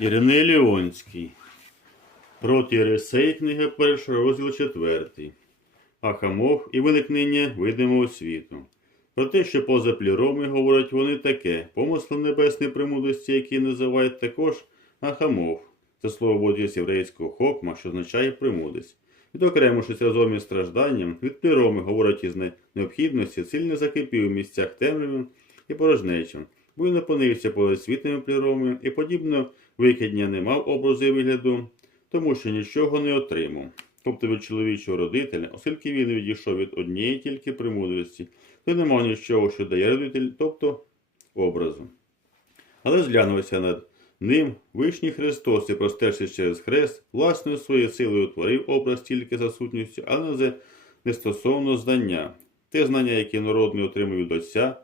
Іриней Леонський. Проти Єресей, книга перша, розділ четвертий. Ахамов і виникнення видимого світу. Про те, що поза пліроми говорять вони таке, помисли небесної премудрості, які називають також Ахамов. Це слово буде з єврейського хокма, що означає премудрість. Відокремившись разом із стражданням, від пліроми говорять із необхідності, сильно закипів у місцях темрявим і порожнечим, бо й напонився поза світними пліромами і подібно викидня не мав образу і вигляду, тому що нічого не отримав. Тобто від чоловічого родителя, оскільки він відійшов від однієї тільки премудрості, то не мав нічого, що дає родитель, тобто образу. Але зглянувся над ним Вишній Христос і простершись через хрест, власною своєю силою утворив образ тільки за сутністю, але не за нестосовно знання. Те знання, яке народний отримав від Отця,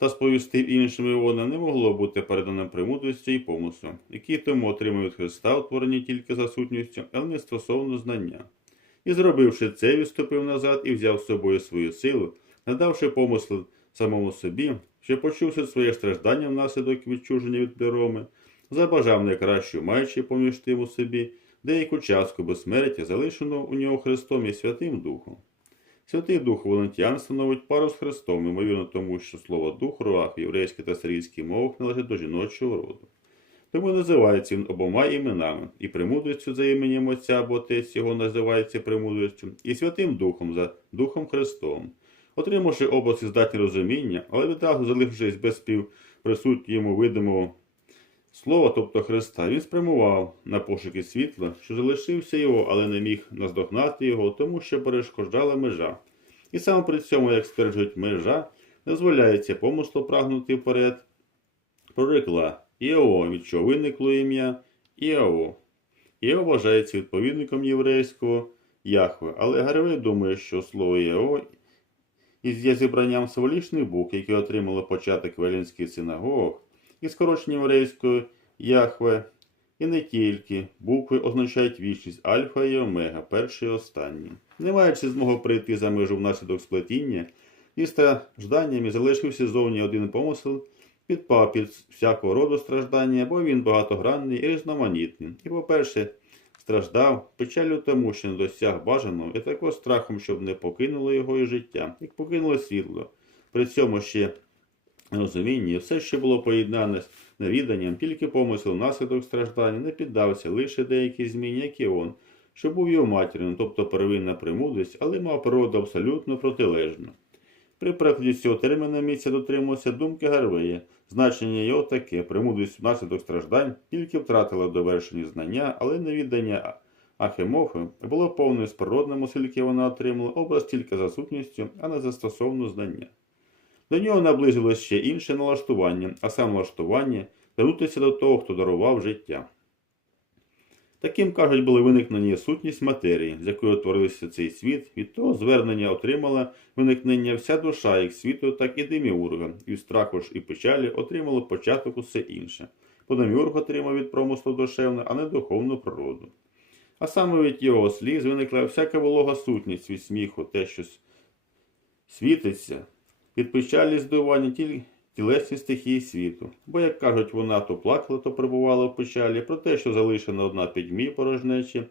та сповістив іншим Іона, не могло бути передано премудрості і помислом, які тому отримав від Христа, утворені тільки за сутністю, але не стосовно знання. І зробивши це, відступив назад і взяв з собою свою силу, надавши помисл самому собі, що почувши своє страждання внаслідок відчуження від плероми, забажав найкращу маючи поміж тим у собі деяку частку безсмертя, залишену у нього Христом і Святим Духом. Святий Дух Волонтян становить пару з Христом, ймовірно тому, що слово Дух руах в та сирійській мовах належить до жіночого роду. Тому називається він обома іменами, і премудрістю за іменем Отця, бо Отець його називається премудрістю, і Святим Духом за Духом Христом. Отримавши і здатні розуміння, але відразу залишившись без співприсутні йому видимого слова, тобто Христа, він спрямував на пошуки світла, що залишився його, але не міг наздогнати його, тому що перешкоджала межа. І саме при цьому, як стверджують межа, дозволяється помислу прагнути вперед, прорекла Іо, від чого виникло ім'я Іо. Іо вважається відповідником єврейського Яхве, але Гарвей думає, що слово Іо із є зібранням символічних букв, які отримали початок велінських синагог, і скорочення єврейської Яхве, і не тільки. Букви означають вічність Альфа і Омега, перший і останній. Не маючи змоги прийти за межу внаслідок сплетіння, і стражданнями залишився зовні один помисел, підпав під всякого роду страждання, бо він багатогранний і різноманітний. І, по-перше, страждав печалю тому, що не досяг бажаного, і також страхом, щоб не покинуло його і життя, як покинуло світло. При цьому ще розумінні все, що було поєднане з невіданням, тільки помисел наслідок страждання не піддався лише деякі зміни, як і он, що був його матір'ю, тобто первинна премудрість, але мав природу абсолютно протилежну. При перекладі цього терміна місця дотримувався думки Гарвея. Значення його таке, премудрість внаслідок страждань тільки втратила довершені знання, але невіддання Ахемофи було повною з природним, оскільки вона отримала образ тільки за сутністю, а не за стосовно знання. До нього наблизилось ще інше налаштування, а саме налаштування вернутися до того, хто дарував життя. Таким, кажуть, були виникнення сутність матерії, з якої утворився цей світ, від того звернення отримала виникнення вся душа як світу, так і деміурга, і від страху ж і печалі отримало початок усе інше. Бо деміург отримав від промислу душевну, а не духовну природу. А саме від його сліз виникла всяка волога сутність від сміху, те, що світиться, печалі здивування тілесні стихії світу. Бо, як кажуть, вона то плакала, то перебувала в печалі, про те, що залишена одна підьмі порожнечі,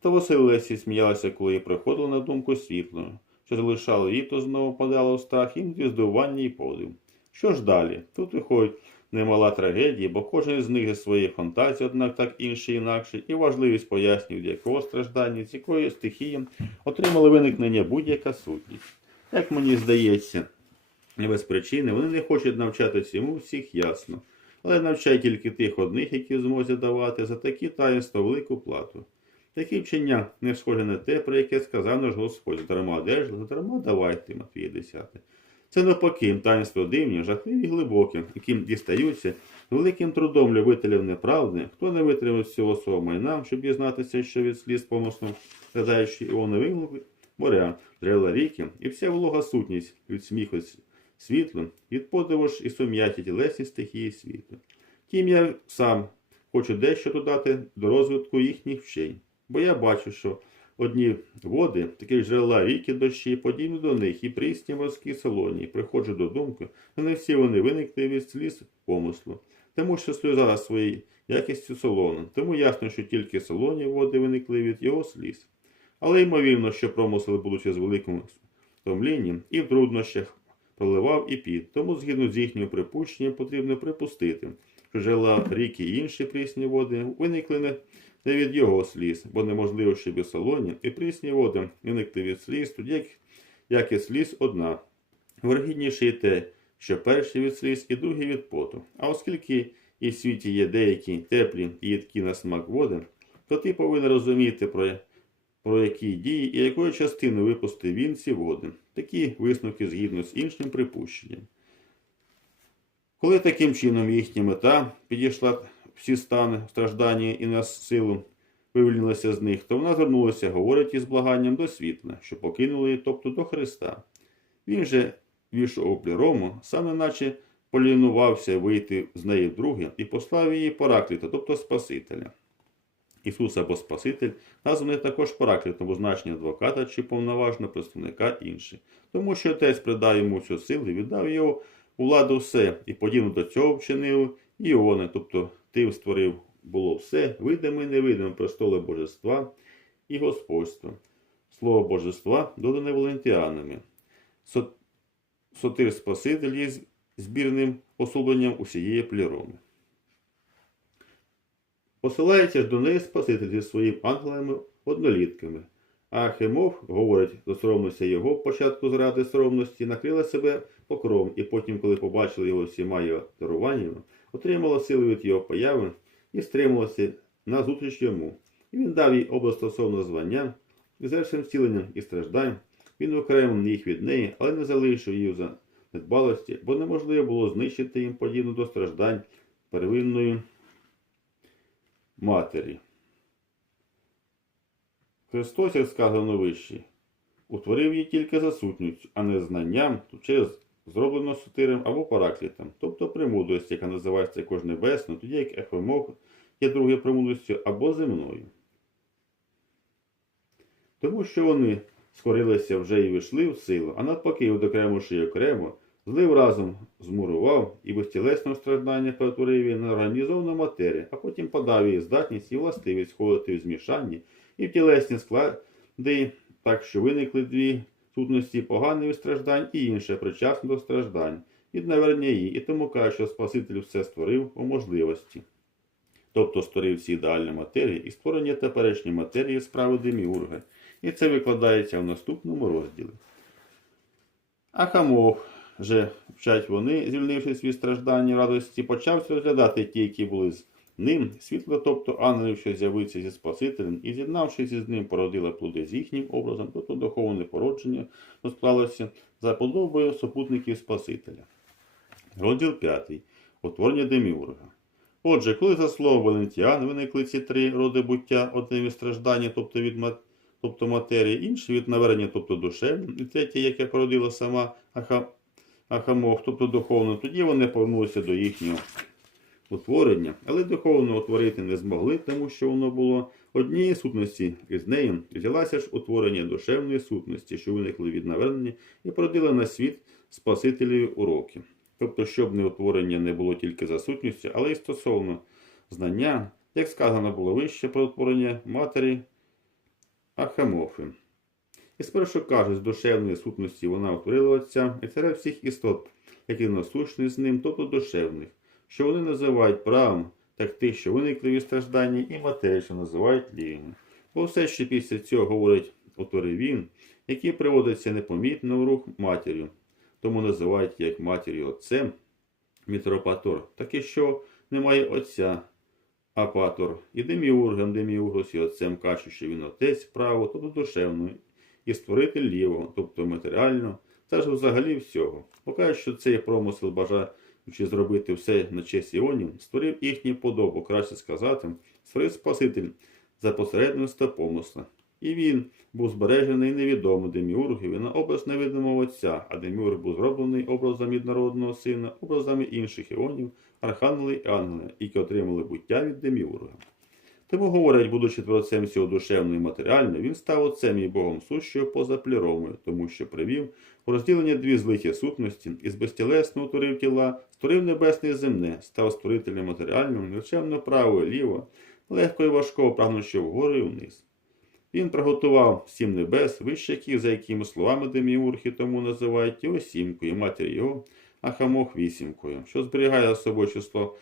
то Василесі сміялася, коли їй приходило на думку світло, що залишало її, то знову падало в страх, іноді здивування і подив. Що ж далі? Тут виходить немала трагедія, бо кожен з них зі своєї фантазії, однак так інший інакше, і важливість пояснюють, якого страждання, з якої стихії отримали виникнення будь-яка сутність. Як мені здається, без причини вони не хочуть навчати всьому всіх ясно, але навчають тільки тих одних, які в давати за такі таїнства велику плату. Такі вчення не схоже на те, про яке сказав наш Господь, дарма одержали, дарма давайте, Матвія 10. Це навпаки, таїнство дивні, жахливі і глибокі, яким дістаються великим трудом любителів неправди, хто не витримав всього свого майна, щоб дізнатися, що від сліз помислом, гадаючи його не виглуби, моря, джерела ріки, і вся волога сутність від сміху с- світлу, від подиву ж і сум'яті тілесні стихії світу. Тім я сам хочу дещо додати до розвитку їхніх вчень, бо я бачу, що одні води, такі джерела ріки дощі, подібні до них, і прісні морські солоні, приходжу до думки, що не всі вони виникли від сліз помислу. тому що сльоза своєю якістю солона. Тому ясно, що тільки солоні води виникли від його сліз. Але ймовірно, що промисли, будучи з великим втомлінням і в труднощах, проливав і під. Тому, згідно з їхнім припущенням, потрібно припустити, що джерела ріки і інші прісні води виникли не від його сліз, бо неможливо, щоб і солоні, і прісні води виникли від сліз, тоді як, і сліз одна. Вирогідніше і те, що перший від сліз і другий від поту. А оскільки і в світі є деякі теплі і їдкі на смак води, то ти повинен розуміти, про, про які дії і якою частиною випустив він ці води. Такі висновки згідно з іншим припущенням. Коли таким чином їхня мета підійшла всі стани, страждання і на силу вивільнилася з них, то вона звернулася, говорить із благанням до світла, що покинули її, тобто до Христа. Він же війшов плірому, саме наче полінувався вийти з неї вдруге і послав її Паракліта, тобто Спасителя. Ісус або Спаситель названий також Параклітом у значенні адвоката чи повноважного представника інших, тому що Отець придав йому всю силу і віддав його у владу все, і подібно до цього вчинив і тобто тим створив було все, видиме і невидиме престоли божества і господства. Слово божества додане валентіанами. Сотир Спаситель є збірним особленням усієї пліроми. Посилається ж до неї Спаситель зі своїм ангелами однолітками. А Ахимов, говорить, до його початку зради соромності, накрила себе покровом, і потім, коли побачили його всіма його даруваннями, отримала сили від його появи і стрималася на зустріч йому. І він дав їй образ стосовно звання, і звершим втіленням і страждань, він окремив їх від неї, але не залишив її за недбалості, бо неможливо було знищити їм подібно до страждань первинної матері. Христос, як сказано вище, утворив її тільки за сутністю, а не знанням через зроблено сотирем або параклітом, тобто премудрості, яка називається також небесною, тоді як ефемог є другою премудростю або земною. Тому що вони скорилися вже і вийшли в силу, а навпаки, одокремивши її окремо, злив разом змурував і безтілесного страждання перетворив її на організовану матерію, а потім подав їй здатність і властивість входити в змішанні і в тілесні склади, так що виникли дві сутності поганих страждань і інше причасне до страждань, від навернення її, і тому каже, що Спаситель все створив у можливості. Тобто створив всі ідеальні матерії і створення теперішньої матерії справи Деміурга. І це викладається в наступному розділі. Ахамов же вчать вони, звільнившись від страждань і радості, почав розглядати ті, які були з ним, світло, тобто ангелів, що з'явиться зі Спасителем, і з'єднавшись із ним, породила плоди з їхнім образом, тобто духовне породження розклалося за подобою супутників Спасителя. Розділ 5. Утворення Деміурга. Отже, коли за слово Валентіан виникли ці три роди буття, одне від страждання, тобто від мат... тобто матерії, інше від навернення, тобто душевне, і третє, яке породила сама Аха... Ахамов, тобто духовно, тоді вони повернулися до їхнього утворення, але духовно утворити не змогли, тому що воно було однієї сутності, і з нею взялася ж утворення душевної сутності, що виникли від навернення, і породили на світ Спасителеві уроки. Тобто, щоб не утворення не було тільки за сутністю, але й стосовно знання, як сказано було вище про утворення матері Ахамофи. І спершу кажуть, з душевної сутності вона утворила Отця і царя всіх істот, які насущні з ним, тобто душевних, що вони називають правом, так тих, що виникли від страждання, і матерію, що називають лівими. Бо все, що після цього говорить утворив він, який приводиться непомітно в рух матір'ю, тому називають як матір'ю отцем мітропатор, таке, що немає отця, апатор, і деміургом, деміургос, і отцем каже, що він отець право, тобто душевно, і створитель лівого, тобто матеріально, це ж взагалі всього. Поки що цей промисел бажаючи зробити все на честь іонів, створив їхню подобу, краще сказати, створив Спаситель за посередництва помисла. І він був збережений невідомо Деміургові на образ невидимого отця, а Деміург був зроблений образом єднародного сина, образами інших іонів, архангели і ангели, які отримали буття від Деміурга. Тому говорять, будучи творцем всього душевного і матеріального, він став отцем і Богом сущого поза пліромою, тому що привів У розділенні дві злиті сутності, із безтілесного утворив тіла, створив небесне і земне, став створителем матеріального, нечемно право і ліво, легко і важко прагнучи вгору і вниз. Він приготував сім небес, вище яких, за якими словами деміурги тому називають його сімкою, матір його, а хамох вісімкою, що зберігає за собою число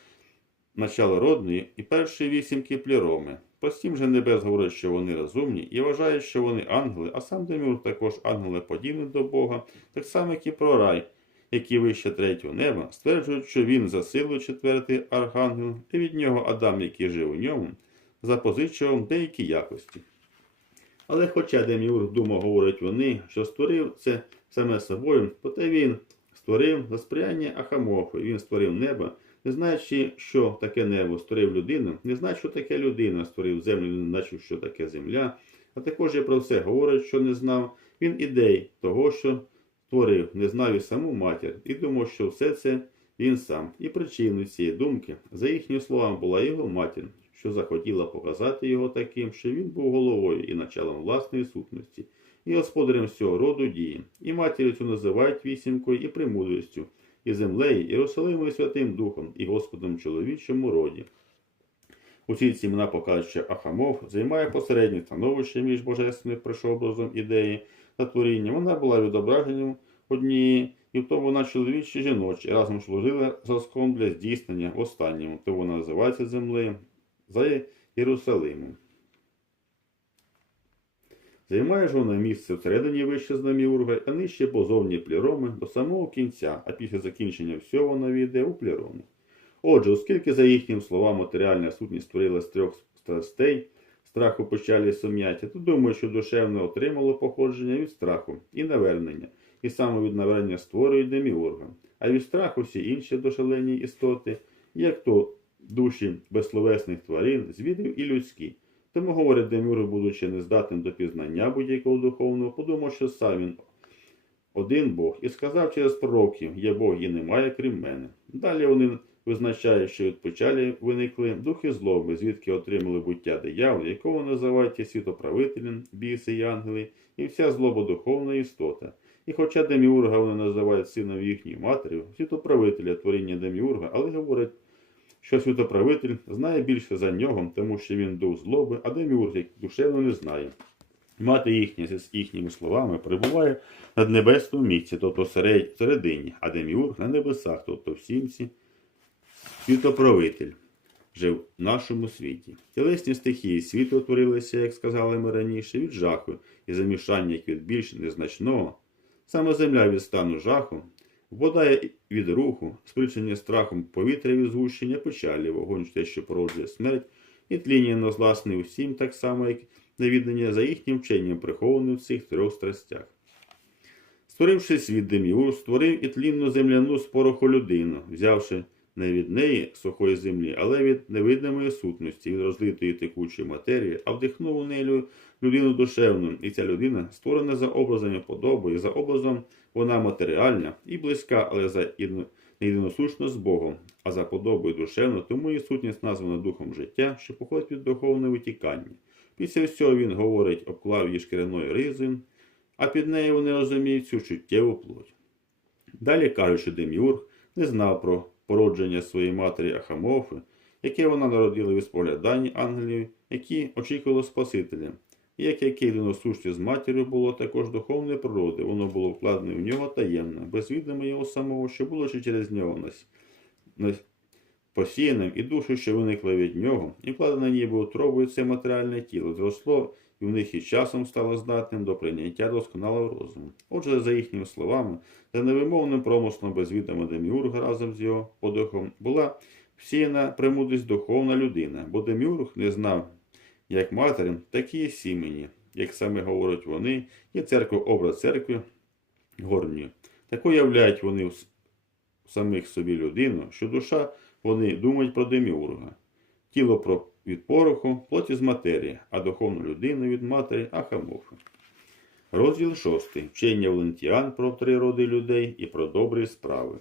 начало родної і першої вісімки пліроми. Про сім же небес говорить, що вони розумні, і вважають, що вони ангели, а сам Демюр також ангели подібні до Бога, так само, як і про рай, який вище третього неба, стверджують, що він за силою четвертий архангел, і від нього Адам, який жив у ньому, запозичував деякі якості. Але хоча Деміур думав, говорить вони, що створив це саме собою, проте він створив за сприяння Ахамоху, він створив небо, не знаючи, що таке небо, створив людину, не знає, що таке людина, створив землю, не знаючи, що таке земля, а також і про все говорить, що не знав, він ідей того, що створив, не знав і саму матір, і думав, що все це він сам. І причиною цієї думки, за їхніми словами, була його матір, що захотіла показати його таким, що він був головою і началом власної сутності, і господарем всього роду дії, і матір'ю цю називають вісімкою і премудрістю, і землею, Єрусалимом і Святим Духом, і Господом чоловічому роді. Усі ці імена показують, що Ахамов займає посереднє становище між божественним пришобразом ідеї та творінням. Вона була відображенням однієї, і в тому вона чоловічі і разом служили зразком для здійснення в останньому, то вона називається землею за Єрусалимом. Займає вона місце всередині вище з Наміурга, а нижче позовні пліроми до самого кінця, а після закінчення всього вона війде у плірому. Отже, оскільки, за їхнім словам, матеріальна сутність створила з трьох страстей, страху, печалі і сум'яття, то думаю, що душевне отримало походження від страху і навернення, і саме від навернення створює деміурга, а від страху всі інші дошалені істоти, як то душі безсловесних тварин, звідів і людські. Тому, говорить Демюр, будучи нездатним до пізнання будь-якого духовного, подумав, що сам він один Бог, і сказав через пророків, є Бог і немає, крім мене. Далі вони визначають, що від печалі виникли духи злоби, звідки отримали буття дияволи, якого називають і світоправителем, біси і ангели, і вся злоба духовна істота. І хоча Деміурга вони називають сином їхньої матері, світоправителя творіння Деміурга, але говорять, що світоправитель знає більше за нього, тому що він дух злоби, а Деміург душевно не знає. Мати їхня з їхніми словами перебуває над небесному місці, тобто серед- всередині, а Деміург на небесах, тобто в сімці, світоправитель жив в нашому світі. Тілесні стихії світу утворилися, як сказали ми раніше, від жаху і замішання як від більш незначного. Саме земля від стану жаху, вода від руху, спричинення страхом повітря від згущення печалі, вогонь те, що породжує смерть, і тління нозласне усім, так само, як невіддання за їхнім вченням, прихованим в цих трьох страстях. Створивши світ Деміур, створив і тлінну земляну з пороху людину, взявши не від неї сухої землі, але від невидимої сутності, від розлитої текучої матерії, а вдихнув у неї людину душевну, і ця людина створена за образом і за образом вона матеріальна і близька, але за єдино- не єдиносущна з Богом, а за подобою душевно, тому і сутність названа духом життя, що походить від духовного витікання. Після всього він говорить, обклав її шкіряною ризою, а під нею вони розуміють цю чуттєву плоть. Далі кажуть, що Деміург не знав про породження своєї матері Ахамофи, яке вона народила від споглядань ангелів, які очікували Спасителя. І як яке єдиносущі з матір'ю було також духовної природи, воно було вкладене в нього таємно, без його самого, що було ще через нього нас, нас посіяним і душу, що виникла від нього, і вкладене ніби утробою це матеріальне тіло, зросло і в них із часом стало здатним до прийняття досконалого розуму. Отже, за їхніми словами, за невимовним промислом безвідома Деміурга разом з його подихом була всіяна премудрість духовна людина, бо Деміург не знав, як матері, так і сімені, як саме говорять вони, є церква образ церкви горньої. Так уявляють вони в самих собі людину, що душа вони думають про Деміурга, тіло про від пороху, плоті з матерії, а духовну людину від матері Ахамофи. Розділ 6. Вчення Валентіан про три роди людей і про добрі справи.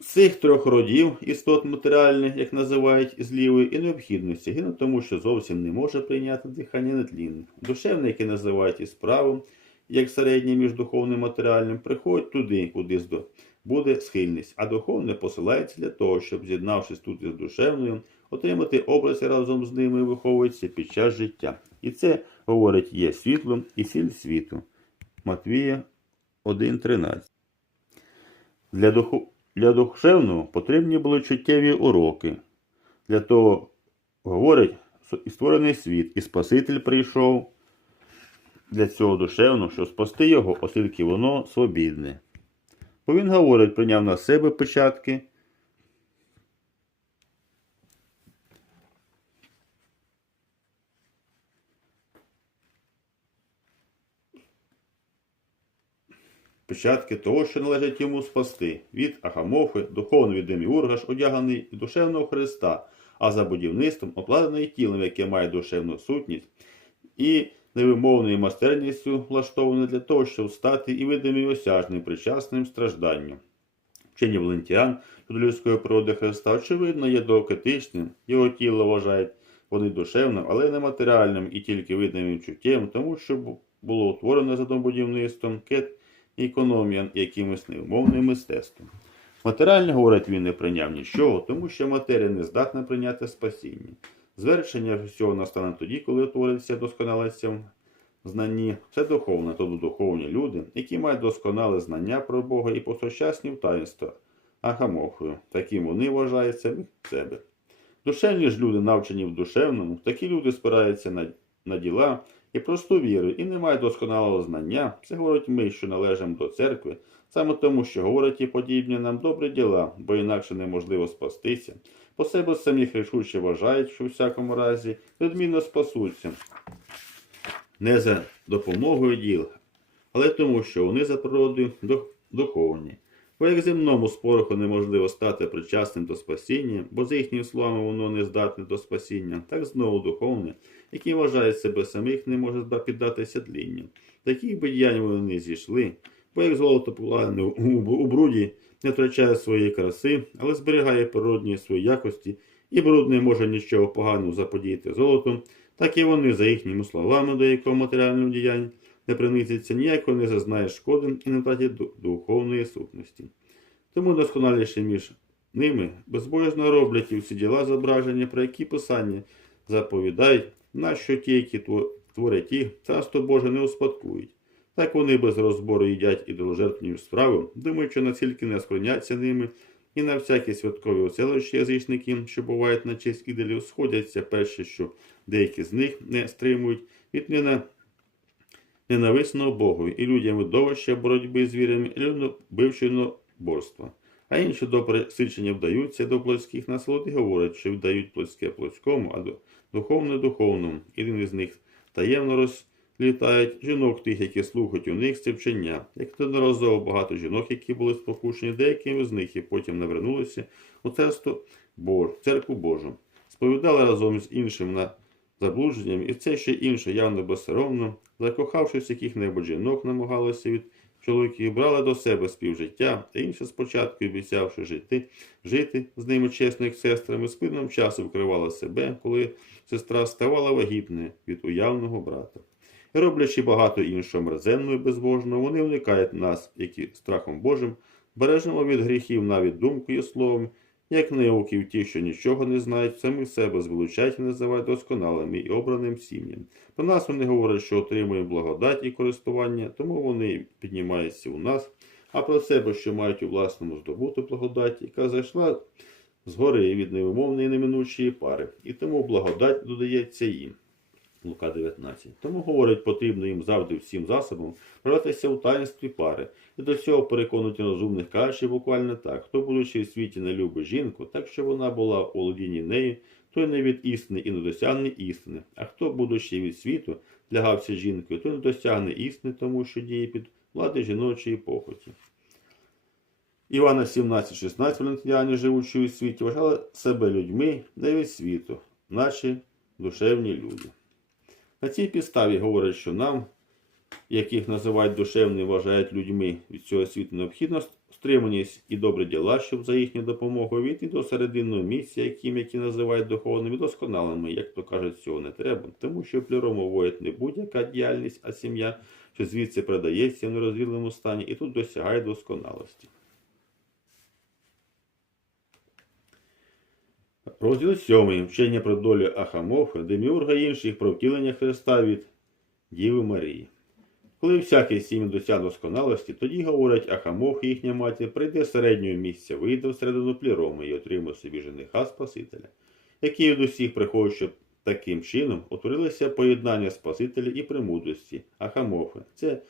З цих трьох родів істот матеріальних, як називають з лівої, і необхідності, гине тому, що зовсім не може прийняти дихання нетлінне. Душевне, яке називають і справу, як середнє між духовним і матеріальним, приходить туди, куди здо- буде схильність, а духовне посилається для того, щоб, з'єднавшись тут із душевною, отримати образ разом з ними виховується під час життя. І це, говорить, є світлом і сіль світу. Матвія 1.13. Для, духу... Для душевного потрібні були чуттєві уроки. Для того, говорить, створений світ, і Спаситель прийшов для цього душевного, щоб спасти його, оскільки воно свобідне. Бо він говорить, прийняв на себе печатки. Печатки того, що належить йому спасти, від Ахамофи, духовно від Деміурга ж одяганий і душевного Христа, а за будівництвом обладнаний тілом, яке має душевну сутність, і невимовною майстерністю влаштований для того, щоб стати і видимим і осяжним причасним стражданню. Вчені Валентіан щодо людської природи Христа, очевидно, є доокетичним, його тіло вважають вони душевним, але не матеріальним і тільки видимим чуттєм, тому що було утворено за будівництвом кет і економія якимось невмовним мистецтвом. Матеріально, говорить, він не прийняв нічого, тому що матерія не здатна прийняти спасіння. Звершення всього настане тоді, коли утвориться досконалиця в знанні. Це духовне, тобто духовні люди, які мають досконале знання про Бога і посучасні в таїнства Ахамохою. Таким вони вважають самих себе. Душевні ж люди, навчені в душевному, такі люди спираються на, на діла і просту віру, і не мають досконалого знання. Це говорить ми, що належимо до церкви, саме тому, що говорять і подібні нам добрі діла, бо інакше неможливо спастися. По себе самих рішуче вважають, що у всякому разі відмінно спасуться. Не за допомогою діл, але тому, що вони за природою дух- духовні. Бо як земному спороху неможливо стати причасним до спасіння, бо за їхніми словами воно не здатне до спасіння, так знову духовне, які вважають себе самих, не може піддатися тлінню. Таких би діянь вони зійшли, бо як золото полагане у, бруді не втрачає своєї краси, але зберігає природні свої якості, і бруд не може нічого поганого заподіяти золотом, так і вони, за їхніми словами, до якого матеріального діяння не принизиться, ніякого не зазнає шкоди і не втратить духовної сутності. Тому досконаліше між ними безбожно роблять і всі діла зображення, про які писання заповідають, на що ті, які творять їх, царство Боже не успадкують. Так вони без розбору їдять ідоложертвні справи, думаючи, наскільки не скроняться ними, і на всякі святкові оселища язичників, що бувають на честь ідолів, сходяться перше, що деякі з них не стримують від нена- ненависного Богові і людям видовища боротьби з вірами любивчого борства. А інші до пересичення вдаються до плотських насолод і говорять, що вдають плотське плотському, а духовне духовному. Один із них таємно розлітають жінок тих, які слухають у них це вчення. Як неодноразово багато жінок, які були спокушені, деякими з них і потім навернулися у царство Бож, церкву Божу. Сповідали разом з іншим на заблудженням, і це ще інше явно безсоромно, закохавшись яких-небудь жінок, намагалися від чоловіків, брали до себе співжиття, а інше спочатку обіцявши жити, жити з ними чесно, як сестрами, з плином часу вкривала себе, коли сестра ставала вагітною від уявного брата. Роблячи багато іншого мерзенного і безбожного, вони уникають нас, які страхом Божим, бережемо від гріхів навіть думкою і словом, як неуків ті, що нічого не знають, самих себе звеличають і називають досконалими і обраним сім'ям. Про нас вони говорять, що отримуємо благодать і користування, тому вони піднімаються у нас, а про себе, що мають у власному здобуту благодать, яка зайшла згори від невимовної неминучої пари, і тому благодать додається їм. Лука 19. Тому говорить, потрібно їм завжди всім засобом братися у таїнстві пари. І до цього переконувати розумних кажучи буквально так. Хто, будучи в світі, не любить жінку, так що вона була у володінні нею, той не від істини і не досягне істини. А хто, будучи від світу, лягався жінкою, той не досягне істини, тому що діє під влади жіночої похоті. Івана 17,16 валентиняни, живучи у світі, вважали себе людьми не від світу, наче душевні люди. На цій підставі говорять, що нам, яких називають душевними, вважають людьми від цього світу, необхідно стриманість і добрі діла, щоб за їхню допомогою війти до серединного місця, яким які називають духовними досконалими, як то кажуть, цього не треба, тому що плюрому воїть не будь-яка діяльність, а сім'я, що звідси передається в нерозвідленому стані і тут досягає досконалості. Розділ 7. Вчення про долю Ахамофа, Деміурга і інших про втілення Христа від Діви Марії. Коли всякий сім'я досяг досконалості, тоді, говорять, Ахамох і їхня матір прийде середнього місця, вийде в середину пліроми і отримає собі жениха Спасителя, який від усіх приходить, щоб таким чином утворилося поєднання Спасителя і премудрості, Ахамофи. Це,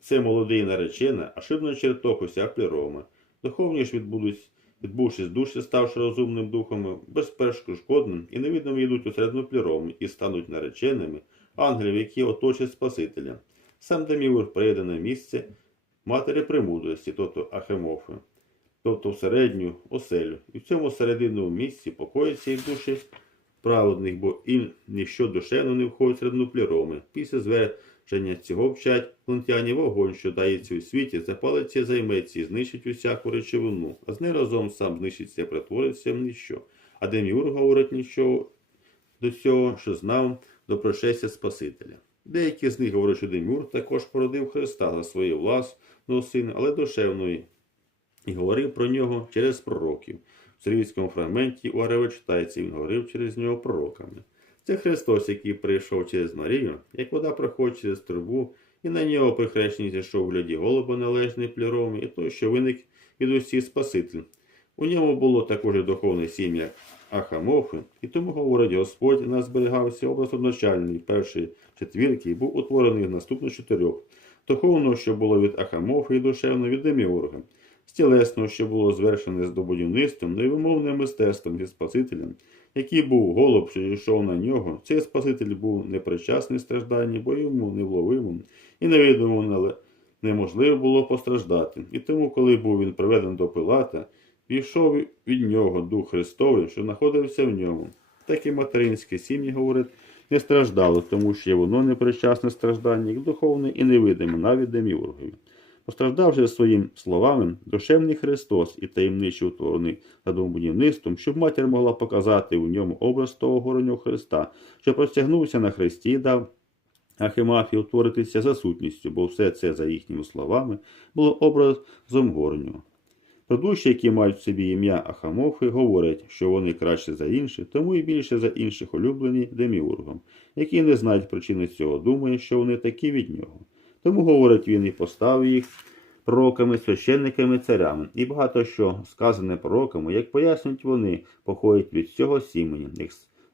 це молодий наречена, а шибна чертог уся плірома. Духовні ж відбудуть, відбувшись душі, ставши розумним духом, безперешкодним і невидимо йдуть у середину плірому і стануть нареченими ангелів, які оточать Спасителя. Сам Деміур прийде на місце матері премудрості, тобто Ахемофи, тобто в середню оселю. І в цьому серединному місці покоїться і душі праведних, бо і ніщо душевно не входить середину пліроми. Після звершення цього вчать плентяні вогонь, що дається у світі, запалиться, займеться і знищить усяку речовину, а з нею разом сам знищиться, перетвориться в ніщо. А Деміур говорить нічого до цього, що знав до пришестя Спасителя. Деякі з них говорять, що Демюр також породив Христа за своєї власного сина, але душевної, і говорив про нього через пророків. В сирійському фрагменті у Арева читається, він говорив через нього пророками. Це Христос, який прийшов через Марію, як вода проходить через трубу, і на нього при хрещенні зійшов у гляді голуба належний пліровий, і той, що виник від усіх Спаситель. У ньому було також і духовне сім'я Ахамофи, і тому, говорить Господь, нас зберігався образ одночальний першої четвірки і був утворений в наступних чотирьох. Духовного, що було від Ахамофи і душевно від Деміурга, з тілесного, що було звершене з добудівництвом, невимовним мистецтвом зі Спасителем, який був голуб, що йшов на нього, цей Спаситель був непричасний стражданні, бо йому невловимому і але неможливо було постраждати. І тому, коли був він приведений до Пилата, пішов від нього Дух Христовий, що знаходився в ньому. Так і материнське сім'ї, говорить, не страждало, тому що воно непричасне страждання, як духовне і невидиме, навіть деміургові. Постраждавши своїм словами, душевний Христос і таємниче утворений будівництвом, щоб матір могла показати у ньому образ того горнього Христа, що простягнувся на Христі дав Ахимафі утворитися за сутністю, бо все це, за їхніми словами, було образом горнього. Про душі, які мають в собі ім'я Ахамофи, говорять, що вони краще за інших, тому і більше за інших улюблені деміургом, які не знають причини цього, думає, що вони такі від нього. Тому, говорить він, і поставив їх пророками, священниками, царями, і багато що сказане пророками, як пояснюють вони, походять від цього сімені,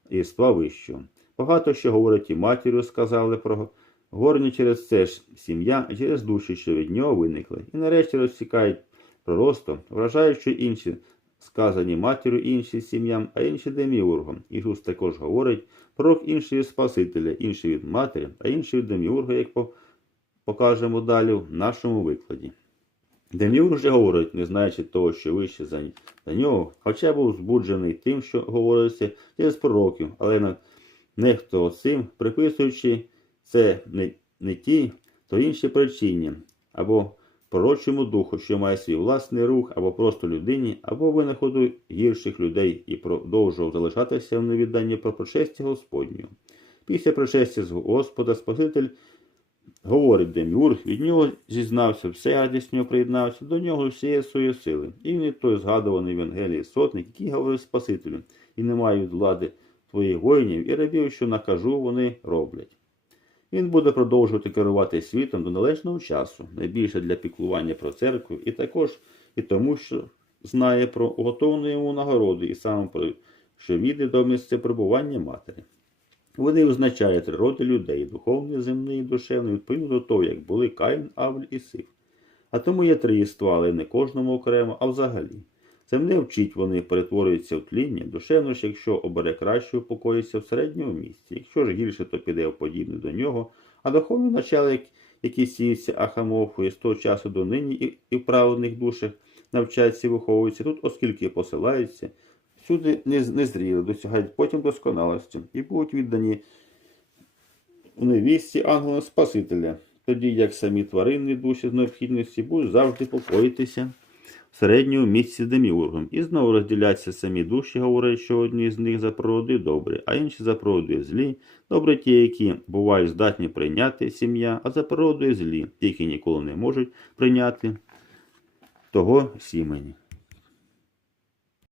єства вищого. Багато що говорять і матір'ю сказали про горні через це ж сім'я, через душі, що від нього виникли, і нарешті розсікають проростом, вражаючи інші сказані матір'ю інші сім'ям, а інші деміургом. Ісус також говорить пророк інший Спасителя, інший від матері, а інший від деміурга, як по- покажемо далі в нашому викладі. Деміург же говорить, не знаючи того, що вище за, нього, хоча був збуджений тим, що говориться через пророків, але на нехто цим, приписуючи це не, не ті, то інші причині, або пророчому духу, що має свій власний рух, або просто людині, або винаходу гірших людей і продовжував залишатися в невідданні про пришестя Господнього. Після пришестя з Господа Спаситель говорить Деміург, від нього зізнався все, радість нього приєднався, до нього всієї своєї сили. І він той згадуваний в Євангелії сотник, який говорить Спасителю, і не маю від влади твоїх воїнів, і рабів, що накажу, вони роблять. Він буде продовжувати керувати світом до належного часу, найбільше для піклування про церкву, і також і тому, що знає про уготовану йому нагороду, і саме про що віде до місця перебування матері. Вони визначають три роди людей духовний, земний душевний, відповідно до того, як були Каїн, Авль і Сиф. А тому є три єства, але не кожному окремо, а взагалі. Земне вчить вони перетворюються в тління, душевно ж, якщо обере краще, упокоїться в середньому місці. Якщо ж гірше, то піде в подібне до нього, а духовні начала, як- які сіються Ахамовку, і з того часу до нині і, в праведних душах навчаються і виховуються тут, оскільки посилаються, всюди не, зріли, досягають потім досконалості і будуть віддані невісті ангела Спасителя, тоді як самі тваринні душі з необхідності будуть завжди покоїтися середнього місці з деміургом. І знову розділяться самі душі, говорять, що одні з них за природою добрі, а інші за природою злі. Добрі ті, які бувають здатні прийняти сім'я, а за природою злі, які ніколи не можуть прийняти того сімені.